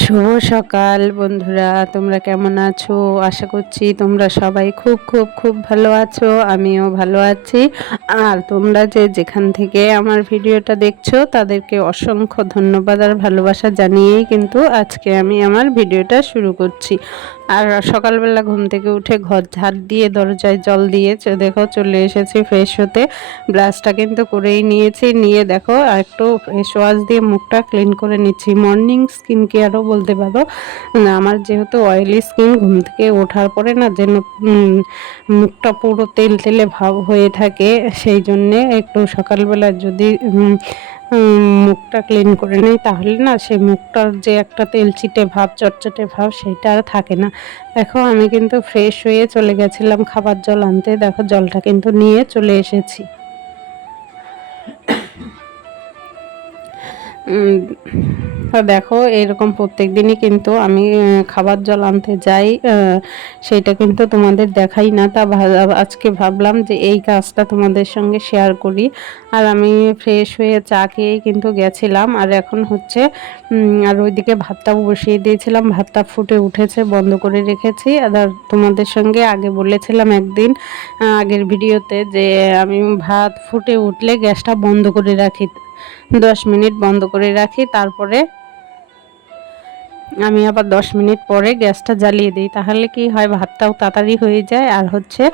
শুভ সকাল বন্ধুরা, তোমরা কেমন আছো? আশা করছি তোমরা সবাই খুব খুব খুব ভালো আছো। আমিও ভালো আছি। আর তোমরা যে যেখান থেকে আমার ভিডিওটা দেখছো তাদেরকে অসংখ্য ধন্যবাদ আর ভালোবাসা জানিয়েই কিন্তু আজকে আমি আমার ভিডিওটা শুরু করছি। আর সকালবেলা ঘুম থেকে উঠে ঘর ঝাড় দিয়ে দরজায় জল দিয়ে দেখো চলে এসেছি ফ্রেশ হতে। ব্রাশটা কিন্তু করেই নিয়েছি, নিয়ে দেখো একটু ফেস ওয়াশ দিয়ে মুখটা ক্লিন করে নিচ্ছি। মর্নিং স্কিন কেয়ারও বলতে পারো। আমার যেহেতু অয়েলি স্কিন, ঘুম থেকে ওঠার পরে না যেন মুখটা পুরো তেল তেলে ভাব হয়ে থাকে, সেই জন্যে একটু সকালবেলা যদি মুখটা ক্লিন করে নেই তাহলে না সেই মুখটার যে একটা তেলচিটে ভাব, চটচটে ভাব, সেটা আর থাকে না। দেখো আমি কিন্তু ফ্রেশ হয়ে চলে গেছিলাম খাবার জল আনতে। দেখো জলটা কিন্তু নিয়ে চলে এসেছি। দেখো এরকম প্রত্যেক দিনই কিন্তু আমি খাবার জল আনতে যাই, সেইটা কিন্তু তোমাদের দেখাই না। তা আজকে ভাবলাম যে এই কাজটা তোমাদের সঙ্গে শেয়ার করি। আর আমি ফ্রেশ হয়ে চা খেয়েই কিন্তু গেছিলাম। আর এখন হচ্ছে আর ওইদিকে ভাতটাও বসিয়ে দিয়েছিলাম। ভাতটা ফুটে উঠেছে, বন্ধ করে রেখেছি। আর তোমাদের সঙ্গে আগে বলেছিলাম একদিন আগের ভিডিওতে যে আমি ভাত ফুটে উঠলে গ্যাসটা বন্ধ করে রাখি, 10 মিনিট বন্ধ করে রাখি, তারপরে আমি আবার 10 মিনিট পরে গ্যাসটা জ্বালিয়ে দিই। তাহলে কি হয়, ভাতটাও তাড়াতাড়ি হয়ে যায় আর হচ্ছে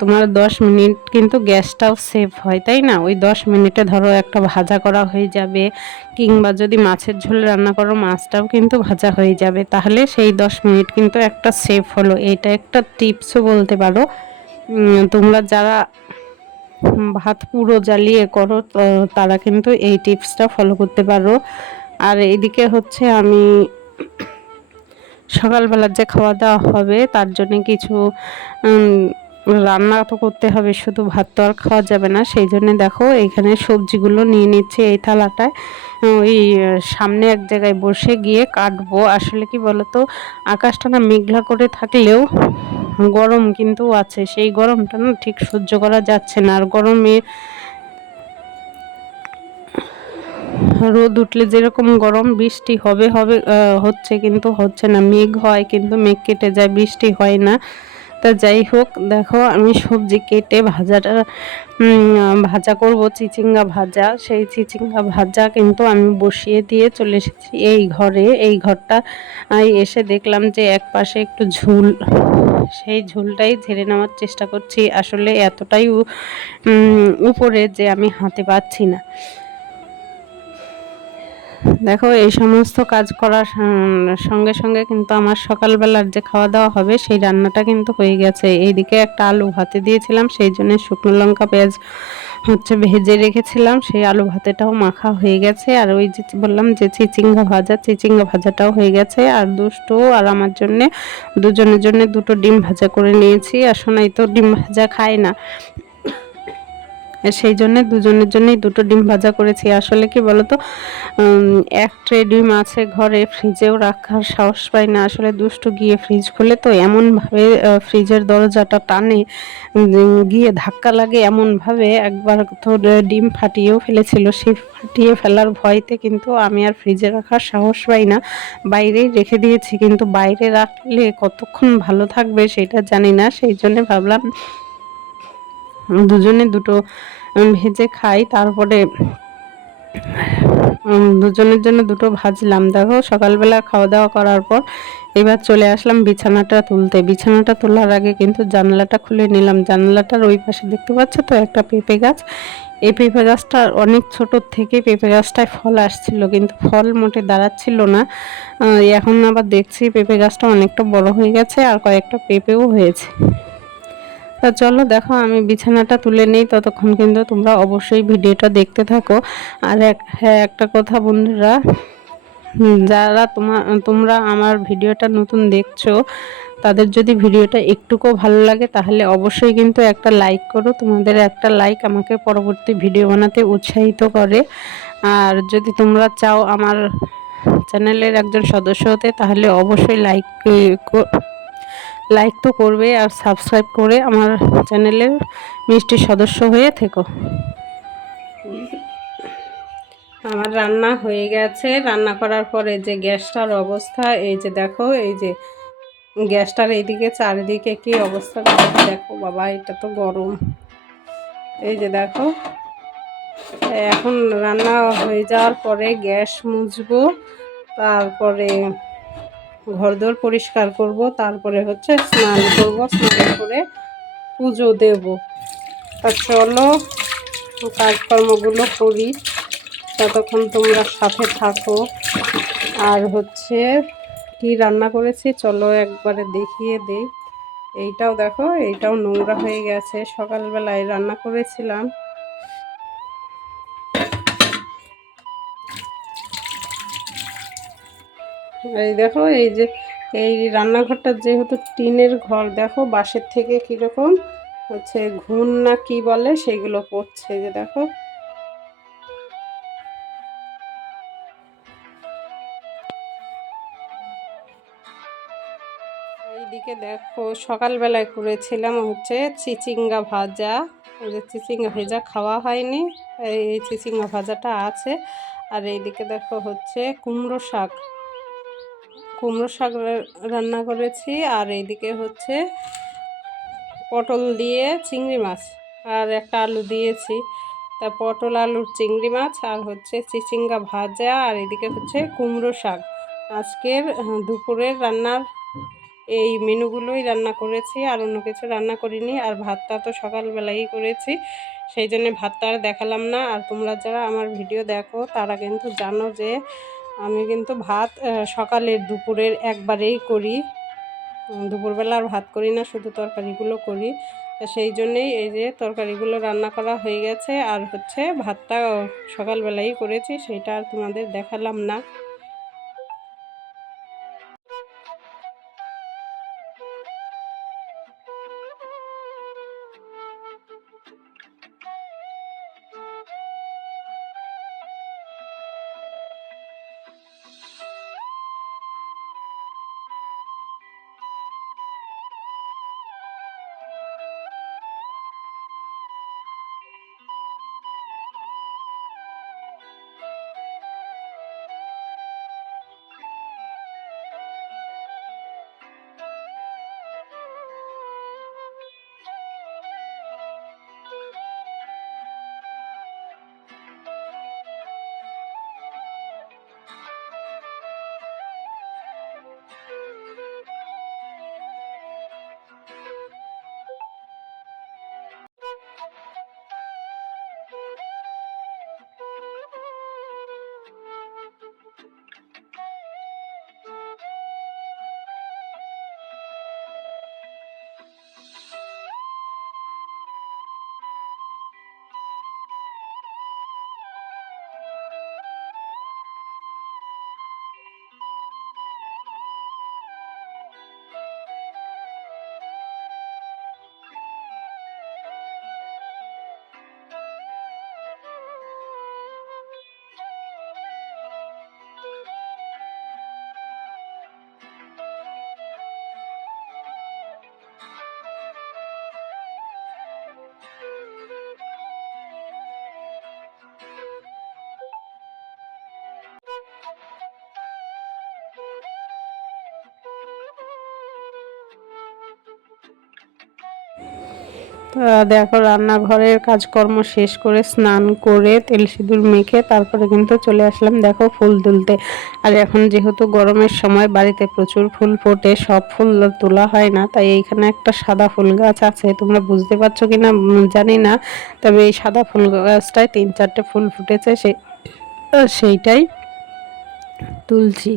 তোমার 10 মিনিট কিন্তু গ্যাসটাও সেভ হয়, তাই না? ওই 10 মিনিটে ধরো একটা ভাজা করা হয়ে যাবে, কিংবা যদি মাছের ঝোল রান্না করো মাছটাও কিন্তু ভাজা হয়ে যাবে। তাহলে সেই 10 মিনিট কিন্তু একটা সেভ হলো। এটা একটা টিপসও বলতে পারো। তোমরা যারা ভাত পুরো জ্বালিয়ে করো তারা কিন্তু এই টিপসটা ফলো করতে পারো। আর এইদিকে হচ্ছে আমি সকালবেলার যে খাওয়া দাওয়া হবে তার জন্য কিছু রান্না তো করতে হবে, শুধু ভাত তো আর খাওয়া যাবে না। সেই জন্য দেখো এইখানে সবজিগুলো নিয়ে নিচ্ছি এই থালাটায়। ওই সামনে এক জায়গায় বসে গিয়ে কাটবো। আসলে কি বলতো, আকাশটা না মেঘলা করে থাকলেও গরম কিন্তু আছে, সেই গরমটা না ঠিক সহ্য করা যাচ্ছে না। আর গরমে রোদ উঠলে যেরকম গরম, বৃষ্টি হবে হবে হচ্ছে কিন্তু হচ্ছে না। মেঘ হয় কিন্তু মেঘ কেটে যায়, বৃষ্টি হয় না। তা যাই হোক, দেখো আমি সবজি কেটে ভাজা করব, চিচিঙ্গা ভাজা। সেই চিচিঙ্গা ভাজা কিন্তু আমি বসিয়ে দিয়ে চলে এসেছি এই ঘরে। এই ঘরটা এসে দেখলাম যে এক পাশে একটু ঝুল, সেই ঝুলটাই ঝেড়ে নেওয়ার চেষ্টা করছি। আসলে এতটাই উপরে যে আমি হাতে পাচ্ছি না। দেখো এই সমস্ত কাজ করার সঙ্গে সঙ্গে কিন্তু আমার সকালবেলার যে খাওয়া দাওয়া হবে সেই রান্নাটা কিন্তু হয়ে গেছে। এইদিকে একটা আলু ভাতে দিয়েছিলাম, সেই জন্য শুকনো লঙ্কা পেঁয়াজ হচ্ছে ভেজে রেখেছিলাম, সেই আলু ভাতেটাও মাখা হয়ে গেছে। আর ওই যে বললাম যে চিচিঙ্গা ভাজা, চিচিঙ্গা ভাজাটাও হয়ে গেছে। আর দুষ্টু আর আমার জন্যে, দুজনের জন্য দুটো ডিম ভাজা করে নিয়েছি। আর সোনাই তো ডিম ভাজা খায় না, সেই জন্যে দুজনের জন্যই দুটো ডিম ভাজা করেছি। আসলে কি বলতো, এক ট্রে ডিম আছে ঘরে, ফ্রিজেও রাখার সাহস পাই না। আসলে দুষ্টু গিয়ে ফ্রিজ খুলে তো এমনভাবে ফ্রিজের দরজাটা টানে, গিয়ে ধাক্কা লাগে এমনভাবে, একবার তো ডিম ফাটিয়েও ফেলেছিল। সেই ফাটিয়ে ফেলার ভয়তে কিন্তু আমি আর ফ্রিজে রাখার সাহস পাই না, বাইরেই রেখে দিয়েছি। কিন্তু বাইরে রাখলে কতক্ষণ ভালো থাকবে সেটা জানি না। সেই জন্যে ভাবলাম দুজনে দুটো ভেজে খাই। তারপরে দুজনের জন্য দুটো ভাজলাম। দেখো সকালবেলা খাওয়া দাওয়া করার পর এবার চলে আসলাম বিছানাটা তুলতে। বিছানাটা তোলার আগে কিন্তু জানলাটা খুলে নিলাম। জানলাটার ওই পাশে দেখতে পাচ্ছ তো একটা পেঁপে গাছ। এই পেঁপে গাছটা অনেক ছোট থেকে পেঁপে গাছটায় ফল আসছিল, কিন্তু ফল মোটে দাঁড়াচ্ছিল না। এখন আবার দেখছি পেঁপে গাছটা অনেকটা বড় হয়ে গেছে আর কয়েকটা পেঁপেও হয়েছে। তা চলো দেখো আমি বিছানাটা তুলে নেই, ততক্ষণ কিন্তু তোমরা অবশ্যই ভিডিওটা দেখতে থাকো। আর একটা কথা বন্ধুরা, যারা তোমরা আমার ভিডিওটা নতুন দেখছো, তাদের যদি ভিডিওটা একটুকু ভালো লাগে তাহলে অবশ্যই কিন্তু একটা লাইক করো। তোমাদের একটা লাইক আমাকে পরবর্তী ভিডিও বানাতে উৎসাহিত করে। আর যদি তোমরা চাও আমার চ্যানেলের একজন সদস্য হতে, তাহলে অবশ্যই লাইক তো করবে আর সাবস্ক্রাইব করে আমার চ্যানেলের মিষ্টি সদস্য হয়ে থেকো। আমার রান্না হয়ে গেছে। রান্না করার পরে যে গ্যাসটার অবস্থা, এই যে দেখো, এই যে গ্যাসটার এইদিকে চারিদিকে কি অবস্থা, দেখো বাবা, এটা তো গরম। এই যে দেখো, এখন রান্না হয়ে যাওয়ার পরে গ্যাস মুছবো, তারপরে ঘরদোর পরিষ্কার করব, তারপরে হচ্ছে স্নান করব, স্নান করে পুজো দেব। তা চলো কাজকর্মগুলো করি, ততক্ষণ তোমরা সাথে থাকো। আর হচ্ছে কি রান্না করেছি চলো একবারে দেখিয়ে দেই। এইটাও দেখো, এইটাও নোংরা হয়ে গেছে, সকালবেলায় রান্না করেছিলাম। এই দেখো, এই যে এই রান্নাঘরটা যেহেতু টিনের ঘর, দেখো বাঁশের থেকে কীরকম হচ্ছে ঘুণ না কি বলে সেগুলো পড়ছে, যে দেখো। এইদিকে দেখো, সকালবেলায় করেছিলাম হচ্ছে চিচিঙ্গা ভাজা। ওই যে চিচিঙ্গা ভেজা খাওয়া হয়নি, এই চিচিঙ্গা ভাজাটা আছে। আর এইদিকে দেখো হচ্ছে কুমড়ো শাক, কুমড়ো শাক রান্না করেছি। আর এইদিকে হচ্ছে পটল দিয়ে চিংড়ি মাছ, আর একটা আলু দিয়েছি। তা পটল আলুর চিংড়ি মাছ, আর হচ্ছে চিচিঙ্গা ভাজা, আর এদিকে হচ্ছে কুমড়ো শাক। আজকের দুপুরের রান্নার এই মেনুগুলোই রান্না করেছি, আর অন্য কিছু রান্না করিনি। আর ভাতটা তো সকালবেলাই করেছি, সেই জন্যে ভাতটা আর দেখালাম না। আর তোমরা যারা আমার ভিডিও দেখো তারা কিন্তু জানো যে আমি কিন্তু ভাত সকালের দুপুরের একবারেই করি, দুপুরবেলা আর ভাত করি না, শুধু তরকারিগুলো করি। তা সেই জন্যেই এই যে তরকারিগুলো রান্না করা হয়ে গেছে, আর হচ্ছে ভাতটা সকালবেলাই করেছি, সেইটা আর তোমাদের দেখালাম না। দেখো, রান্নাঘরের কাজকর্ম শেষ করে স্নান করে তেল সিঁদুর মেখে তারপরে কিন্তু চলে আসলাম দেখো ফুল তুলতে। আর এখন যেহেতু গরমের সময় বাড়িতে প্রচুর ফুল ফোটে, সব ফুল তোলা হয় না, তাই এইখানে একটা সাদা ফুল গাছ আছে, তোমরা বুঝতে পারছো কি না জানি না, তবে এই সাদা ফুল গাছটায় 3-4টে ফুল ফুটেছে, সেইটাই তুলছি।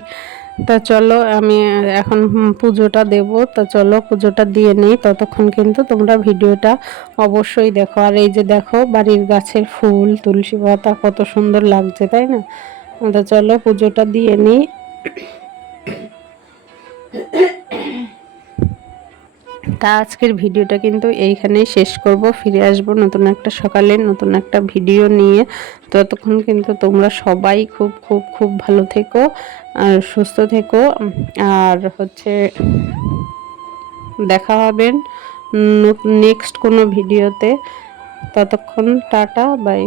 তা চলো আমি এখন পুজোটা দেব, তা চলো পুজোটা দিয়ে নিই, ততক্ষণ কিন্তু তোমরা ভিডিওটা অবশ্যই দেখো। আর এই যে দেখো বাড়ির গাছের ফুল, তুলসী পাতা কত সুন্দর লাগছে, তাই না? তা চলো পুজোটা দিয়ে নিই। তা আজকের ভিডিওটা কিন্তু এইখানেই শেষ করব, ফিরে আসব নতুন একটা সকালে নতুন একটা ভিডিও নিয়ে। ততক্ষণ কিন্তু তোমরা সবাই খুব খুব খুব ভালো থেকো আর সুস্থ থেকো। আর হচ্ছে দেখা হবেন নেক্সট কোনো ভিডিওতে, ততক্ষণ টাটা বাই।